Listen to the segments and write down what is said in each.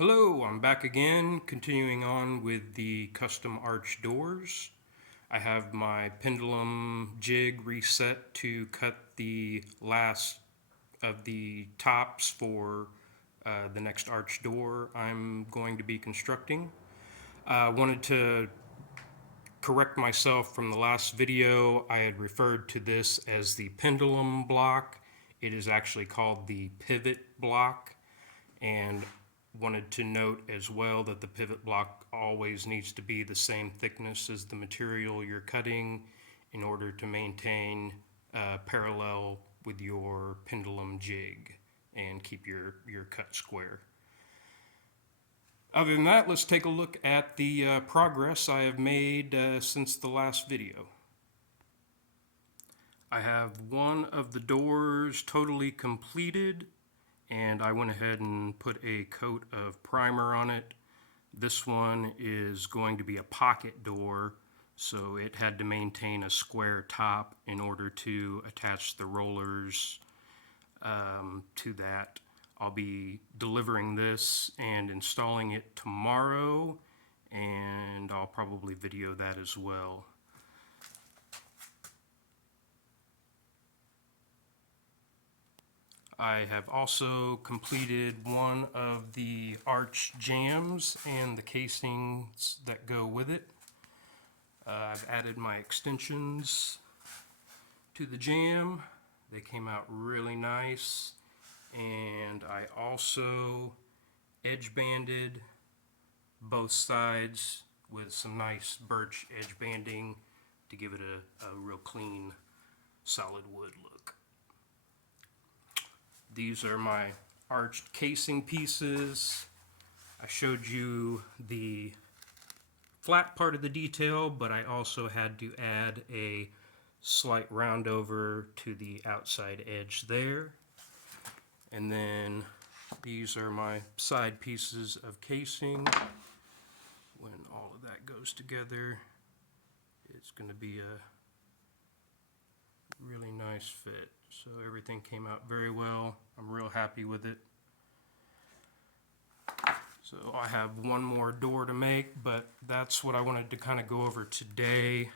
Hello, I'm back again, continuing on with the custom arch doors. I have my pendulum jig reset to cut the last of the tops for the next arch door I'm going to be constructing. I wanted to correct myself from the last video. I had referred to this as the pendulum block. It is actually called the pivot block, and wanted to note as well that the pivot block always needs to be the same thickness as the material you're cutting in order to maintain parallel with your pendulum jig and keep your cut square. Other than that, let's take a look at the progress I have made since the last video. I have one of the doors totally completed, and I went ahead and put a coat of primer on it. This one is going to be a pocket door, so it had to maintain a square top in order to attach the rollers to that. I'll be delivering this and installing it tomorrow, and I'll probably video that as well. I have also completed one of the arch jambs and the casings that go with it. I've added my extensions to the jamb. They came out really nice, and I also edge banded both sides with some nice birch edge banding to give it a real clean solid wood look. These are my arched casing pieces. I showed you the flat part of the detail, but I also had to add a slight round over to the outside edge there. And then these are my side pieces of casing. When all of that goes together, it's going to be a really nice fit. So everything came out very well. I'm real happy with it. So I have one more door to make, but that's what I wanted to kind of go over today.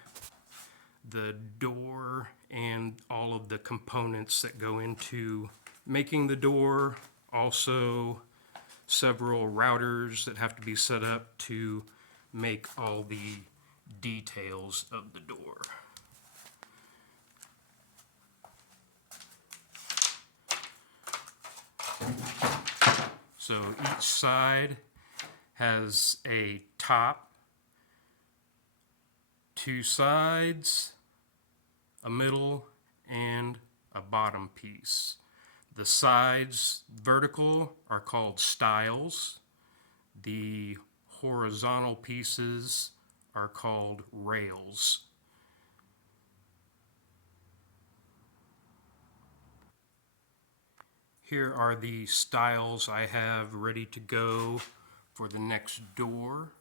The door and all of the components that go into making the door. Also several routers that have to be set up to make all the details of the door. So each side has a top, two sides, a middle, and a bottom piece. The sides vertical are called stiles. The horizontal pieces are called rails. Here are the stiles I have ready to go for the next door.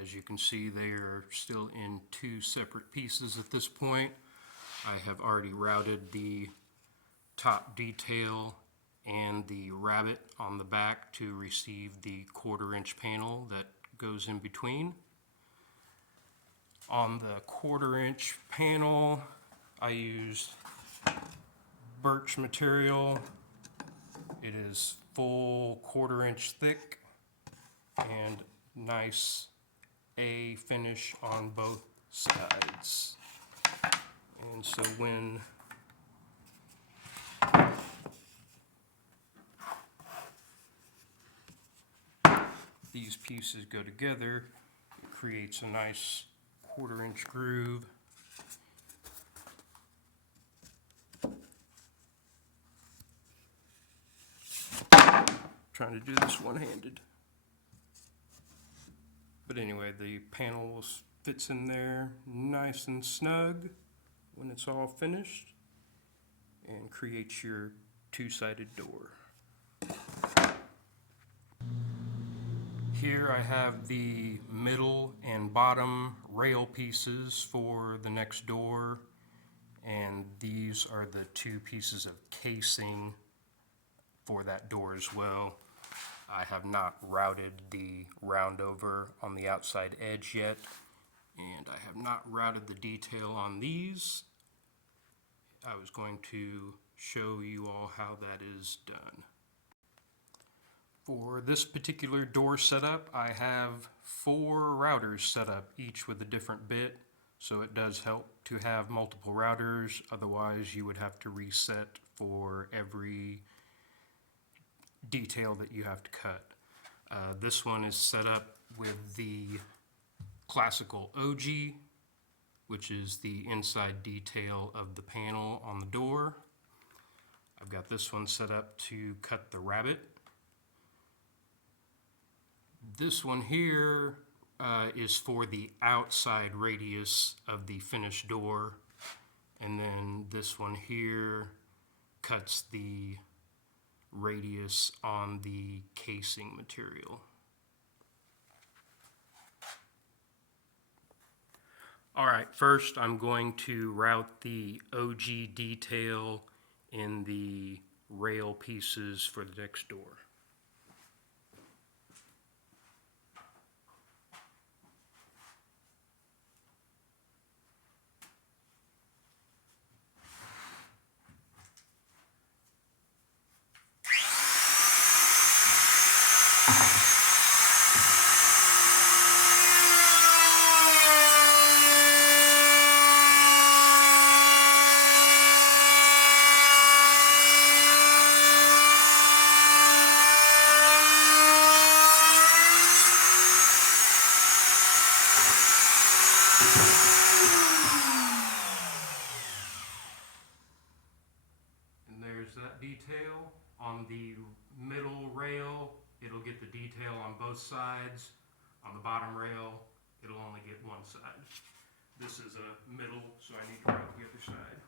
As you can see, they are still in two separate pieces at this point. I have already routed the top detail and the rabbet on the back to receive the 1/4-inch panel that goes in between. On the 1/4-inch panel, I used birch material. It is full 1/4-inch thick and nice A finish on both sides. And so when these pieces go together, it creates a nice 1/4-inch groove. Trying to do this one-handed. But anyway, the panel fits in there nice and snug when it's all finished and creates your two-sided door. Here I have the middle and bottom rail pieces for the next door, and these are the two pieces of casing for that door as well. I have not routed the roundover on the outside edge yet, and I have not routed the detail on these. I was going to show you all how that is done. For this particular door setup, I have 4 routers set up, each with a different bit, so it does help to have multiple routers. Otherwise, you would have to reset for every detail that you have to cut. This one is set up with the classical OG, which is the inside detail of the panel on the door. I've got this one set up to cut the rabbet. This one here is for the outside radius of the finished door, and then this one here cuts the radius on the casing material. Alright, first I'm going to route the OG detail in the rail pieces for the next door. And there's that detail. On the middle rail, it'll get the detail on both sides. On the bottom rail, it'll only get one side. This is a middle, so I need to route the other side.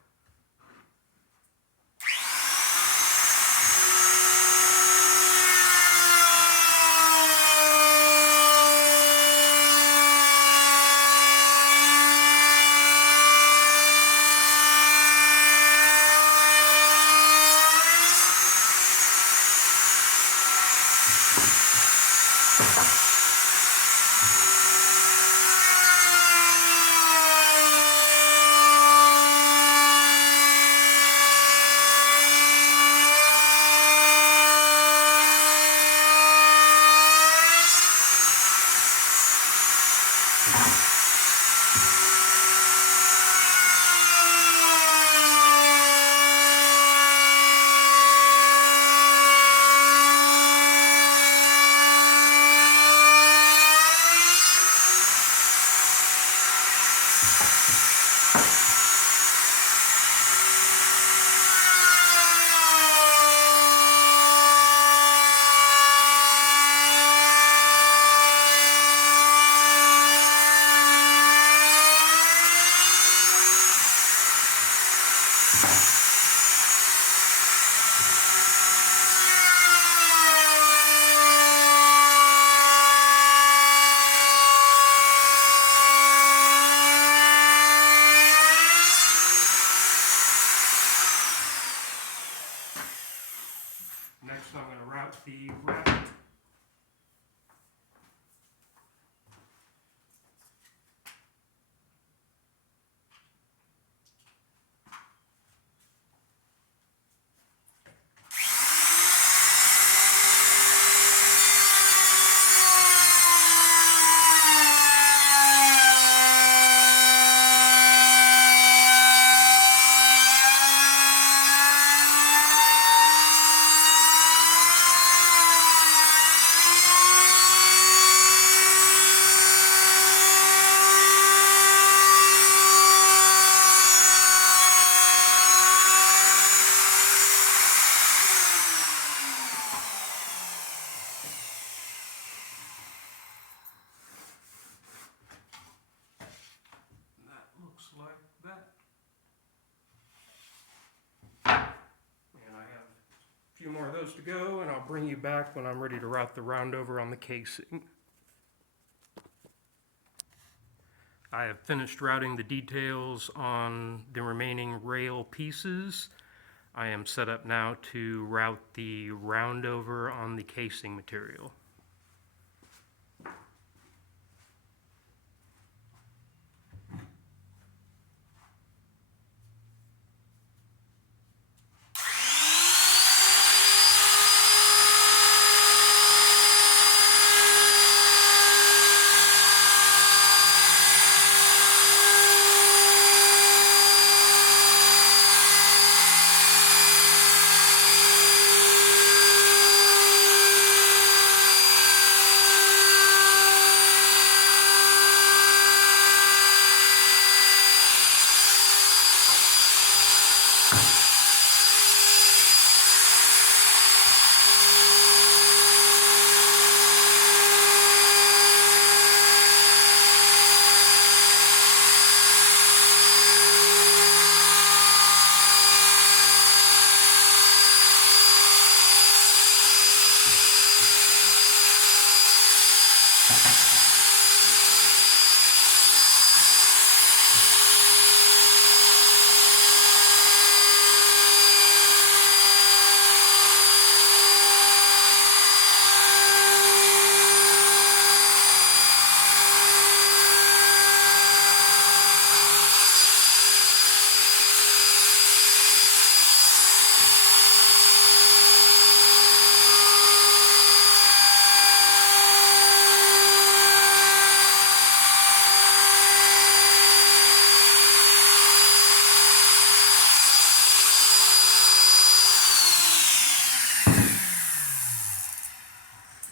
Next, I'm going to route the rabbet. Like that. And I have a few more of those to go, and I'll bring you back when I'm ready to route the roundover on the casing. I have finished routing the details on the remaining rail pieces. I am set up now to route the roundover on the casing material.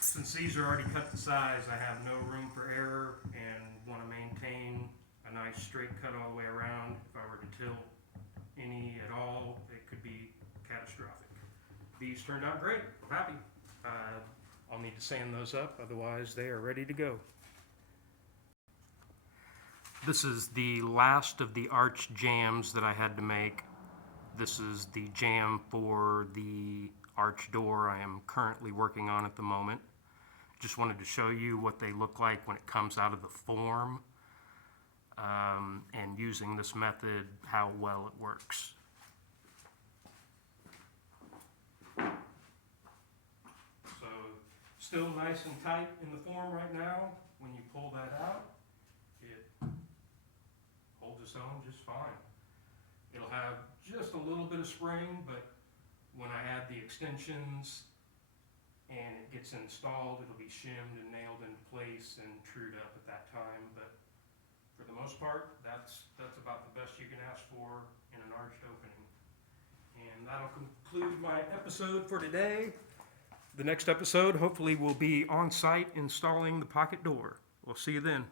Since these are already cut to size, I have no room for error and want to maintain a nice straight cut all the way around. If I were to tilt any at all, it could be catastrophic. These turned out great. I'm happy. I'll need to sand those up, otherwise they are ready to go. This is the last of the arch jams that I had to make. This is the jam for the arch door I am currently working on at the moment. Just wanted to show you what they look like when it comes out of the form, and using this method, how well it works. So, still nice and tight in the form right now. When you pull that out, it holds its own just fine. It'll have just a little bit of spring, but when I add the extensions and it gets installed, it'll be shimmed and nailed into place and trued up at that time. But for the most part, that's about the best you can ask for in an arched opening. And that'll conclude my episode for today. The next episode hopefully will be on site installing the pocket door. We'll see you then.